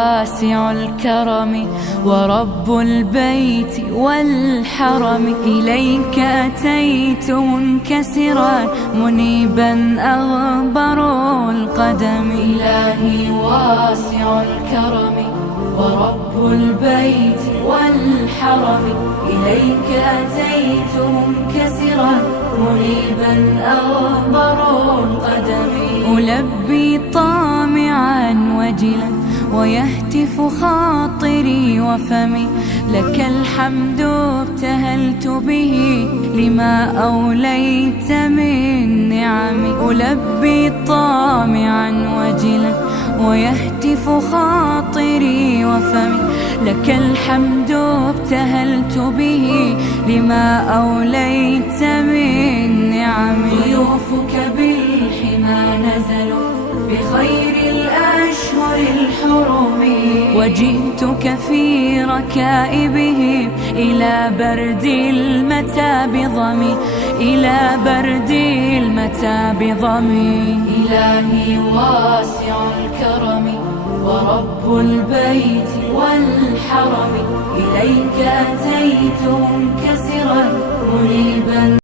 واسع الكرم ورب البيت والحرم. إليك أتيت منكسرا منيبا أغبر القدم. إلهي واسع الكرم ورب البيت والحرم. إليك أتيت منكسرا منيبا أغبر القدم. ألبي طامعا وجلا ويهتف خاطري وفمي لك الحمد ابتهلت به لما أوليت من نعم. ألبي طامعا وجلا ويهتف خاطري وفمي لك الحمد ابتهلت به لما أوليت من نعم. ضيوفك بالحمى نزلوا بخير الأشهر الحرم وجئتك في ركائبهم إلى برد المتى بضمي إلى برد المتى بضمي. إلهي واسع الكرم ورب البيت والحرم. إليك أتيت منكسرا منيبا